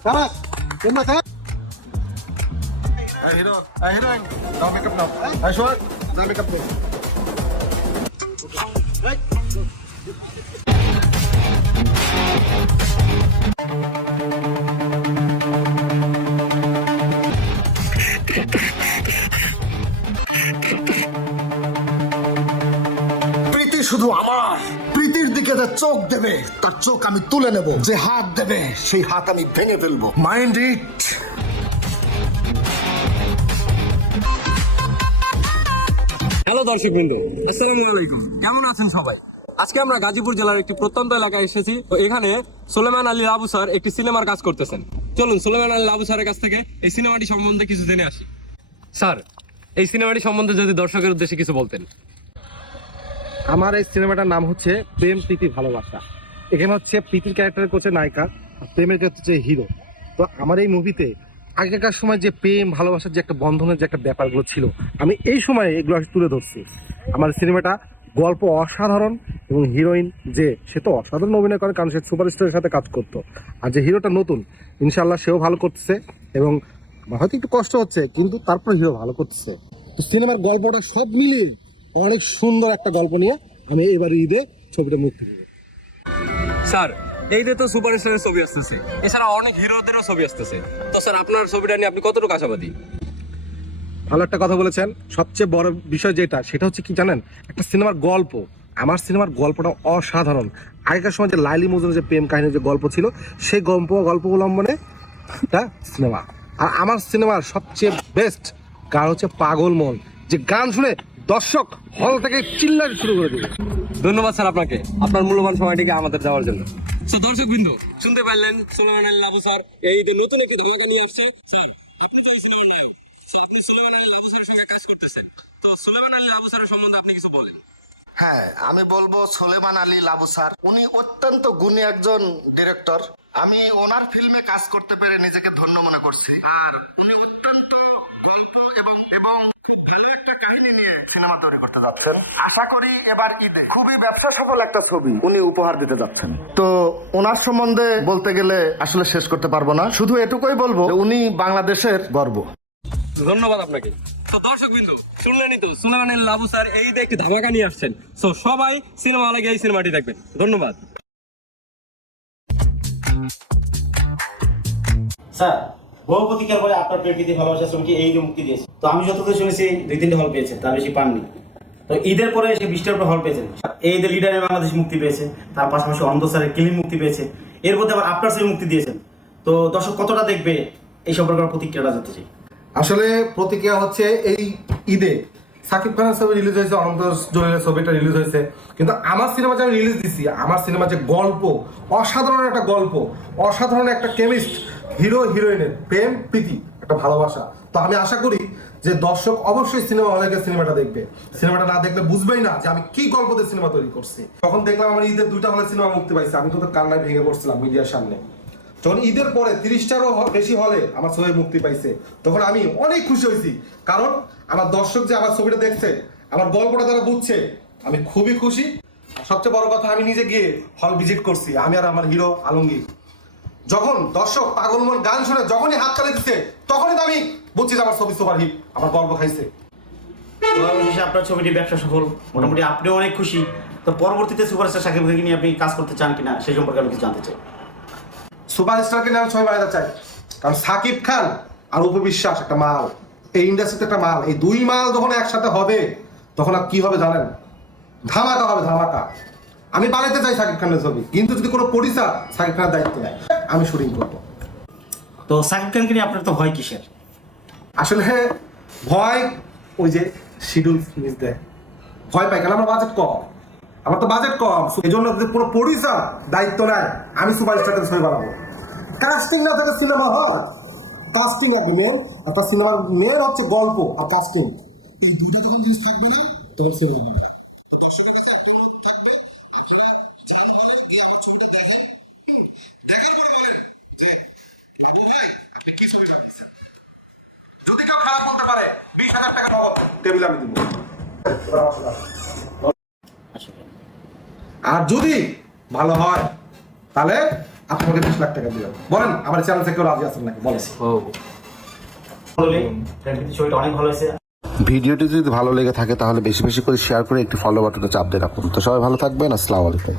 Tara! Yan na, Tara! Ay, hero. Ay, heroine. Now makeup now. Ay, short. Now makeup now. প্রীতি শুধু আমার। প্রীতির দিকে যে চোখ দেবে, তার চোখ আমি তুলে নেব, যে হাত দেবে, সেই হাত আমি ভেঙে ফেলব। মাইন্ড ইট হ্যালো দর্শক বিন্দু আসসালামু আলাইকুম। কেমন আছেন সবাই? আজকে আমরা গাজীপুর জেলার একটি প্রত্যন্ত এলাকায় এসেছি। তো এখানে সুলেমান আলী লাবু স্যার একটি সিনেমার কাজ করতেছেন। চলুন সুলেমান আলী লাবু স্যারের কাছ থেকে এই সিনেমাটি সম্বন্ধে কিছু জেনে আসি। স্যার এই সিনেমাটি সম্বন্ধে যদি দর্শকের উদ্দেশ্যে কিছু বলতেন। আমার এই সিনেমাটার নাম হচ্ছে প্রেম প্রীতি ভালোবাসা। এখানে হচ্ছে প্রীতির ক্যারেক্টার করছে নায়িকা প্রেমের ক্ষেত্রে হচ্ছে হিরো তো আমার এই মুভিতে আগেকার সময় যে প্রেম, ভালোবাসার যে একটা বন্ধনের যে একটা ব্যাপারগুলো ছিল, আমি এই সময়ে এগুলো তুলে ধরছি। আমার সিনেমাটা গল্প অসাধারণ এবং হিরোইন যে, সে তো অসাধারণ অভিনয় করে কারণ সে সুপারস্টারের সাথে কাজ করতো। আর যে হিরোটা নতুন ইনশাল্লাহ সেও ভালো করতেছে এবং হয়তো একটু কষ্ট হচ্ছে, কিন্তু তারপর হিরো ভালো করতেছে। তো সিনেমার গল্পটা সব মিলিয়ে অনেক সুন্দর একটা গল্প নিয়ে আমি এবার ঈদে ছবিটা মুক্তি দেবো। স্যার এই যে তো সুপারস্টারের ছবি আসতেছে। এছাড়া অনেক হিরোদেরও ছবি আসতেছে। তো স্যার, আপনার ছবিটা নিয়ে আপনি কতটুকু আশাবাদী? ভালো একটা কথা বলেছেন। সবচেয়ে বড় বিষয় যেটা, সেটা হচ্ছে কি জানেন? একটা সিনেমার গল্প। আমার সিনেমার গল্পটা অসাধারণ। আগেকার সময় যে লাইলি মজুরের যে প্রেম কাহিনীর যে গল্প ছিল, সেই গল্প গল্প অবলম্বনে একটা সিনেমা। আর আমার সিনেমার সবচেয়ে বেস্ট গান হচ্ছে পাগল মন যে গান শুনে দর্শক হল থেকে চিল্লাতে শুরু করে দেবে। ধন্যবাদ স্যার আপনাকে। আপনার মূল্যবান সময়টিকে আমাদের দেওয়ার জন্য। তো দর্শক বিন্দু শুনতে পারলেন সুলেমান আলী লাবু স্যার। এই যে নতুন একটি ধামাকা নিয়ে আসছে। স্যার আপনি তো এই স্যার আপনি সুলেমান আলী লাবু স্যারের সঙ্গে কাজ করতেছেন। তো সুলেমান আলী লাবু স্যারের সম্বন্ধে আপনি কিছু বলেন। হ্যাঁ আমি বলব সুলেমান আলী লাবু স্যার। উনি অত্যন্ত গুণী একজন ডিরেক্টর। আমি ওনার ফিল্মে কাজ করতে পেরে নিজেকে ধন্য মনে করছি। আর উনি অত্যন্ত গল্প এবং এবং কাহিনী নিয়ে সিনেমা তৈরি করতে যাচ্ছেন আশা করি এবার ঈদে খুবই ব্যবসা সফল একটা ছবি। উনি উপহার দিতে যাচ্ছেন। তো ওনার সম্বন্ধে বলতে গেলে আসলে শেষ করতে পারব না। শুধু এটুকুই বলব যে উনি বাংলাদেশের গর্ব। ধন্যবাদ আপনাকে। তো দর্শক বিন্দু শুনলেনই তো। সুলেমান আলী লাবু স্যার এই যে একটি ধামাকা নিয়ে আসছেন। তো সবাই সিনেমা হলে গিয়ে এই সিনেমাটি দেখবেন। ধন্যবাদ। স্যার বহু প্রতিকার পরে আপনার প্রকৃতি ভালোবাসা, শ্রমকে এই যে মুক্তি দিয়েছে। তো আমি যতদূর শুনেছি, দুই তিনটে হল পেয়েছে, তার বেশি পাননি। তো ঈদের পরে সে বিশটার উপরে হল পেয়েছেন এই ঈদের লিডারের বাংলাদেশ মুক্তি পেয়েছে, তার পাশাপাশি অনন্ত স্যারের ক্লিন মুক্তি পেয়েছে। এর মধ্যে আবার আপনার সেই মুক্তি দিয়েছেন। তো দর্শক, কতটা দেখবে এই সম্পর্কে প্রতিক্রিয়াটা জানতে চাই? আসলে প্রতিক্রিয়া হচ্ছে এই ঈদে সাকিব খানের ছবি রিলিজ হয়েছে, অনন্ত জলিলের ছবিটা রিলিজ হয়েছে। কিন্তু আমার সিনেমা যে আমি রিলিজ দিছি, আমার সিনেমা যে গল্প, অসাধারণ একটা গল্প, অসাধারণ একটা কেমিস্ট হিরো, হিরোইনের প্রেম, প্রীতি, একটা ভালোবাসা। তো আমি আশা করি যে দর্শক অবশ্যই সিনেমা হলে গিয়ে সিনেমাটা দেখবে। সিনেমাটা না দেখলে বুঝবেই না যে আমি কি গল্প দিয়ে সিনেমা তৈরি করছি। তখন দেখলাম আমার ঈদের দুইটা হলে সিনেমা মুক্তি পাইছে, আমি তো কান্নায় ভেঙে পড়ছিলাম মিডিয়ার সামনে। যখন ঈদের পরে তিরিশটারও বেশি হলে আমার ছবি মুক্তি পাইছে, তখন আমি অনেক খুশি হয়েছি। কারণ আমার দর্শক যে আমার ছবিটা দেখছে, আমার গল্পটা তারা বুঝছে, আমি খুবই খুশি। সবচেয়ে বড় কথা, আমি নিজে গিয়ে হল ভিজিট করছি। আমি আর আমার হিরো আলমগীর। যখন দর্শক পাগল মন গান শুনে যখনই হাত তালি দিচ্ছে তখনই তো আমি বুঝছি যে আমার ছবি সুপার হিট আমার গর্ব খাইছে। আপনার ছবিটি ব্যবসা সফল মোটামুটি আপনিও অনেক খুশি। তো পরবর্তীতে সুপারস্টার সাকিব খানকে নিয়ে আপনি কাজ করতে চান কিনা সেই সম্পর্কে আমি কিছু জানতে চাই। সুপারস্টারকে নিয়ে আমি ছবি বানাতে চাই কারণ সাকিব খান আর উপবিশ্বাস একটা মাল। এই ইন্ডাস্ট্রিতে একটা মাল এই দুই মাল যখন একসাথে হবে তখন আর কি হবে জানেন? ধামাকা হবে ধামাকা। আমি বানাতে চাই সাকিব খানের ছবি কিন্তু যদি কোনো প্রডিউসার সাকিব খানের দায়িত্ব নেয় আমি শুটিং করব। তো সাকিব খানকে নিয়ে আপনার তো ভয় কিসের? আসলে ভয় ওই যে শিডিউল মিস দেয়। ভয় পাই কারণ আমার বাজেট কম। আমার তো বাজেট কম এই জন্য যদি কোনো প্রডিউসার দায়িত্ব নেয় আমি সুপারস্টারকে ছবি বানাবো। কাস্টিং না থাকে সিনেমা হয়। কাস্টিং আর মেন একটা সিনেমার মেন হচ্ছে গল্প আর কাস্টিং ওই দুটো দোকান জিনিস থাকবে না তো হচ্ছে রোমাটা তো দর্শকের কাছে একটা অনুরোধ থাকবে আপনারা যান হলে গিয়ে আমার ছবিটা দেখেন হুম, দেখার পরে বলেন যে আবু ভাই আপনি কি ছবিটা দিচ্ছেন যদি কেউ খারাপ বলতে পারে বিশ হাজার টাকা নগদ টেবিল আমি দিব। আর যদি ভালো হয় তাহলে আপনাকে বিশ লাখ টাকা দিলাম বলেন আমার চ্যানেল থেকে রাজি আছেন নাকি? বলেন। অনেক ভালো হয়েছে। ভিডিওটি যদি ভালো লেগে থাকে তাহলে বেশি বেশি করে শেয়ার করে একটি ফলো বাটনে চাপ দিয়ে রাখুন। তো সবাই ভালো থাকবেন আসসালামু আলাইকুম।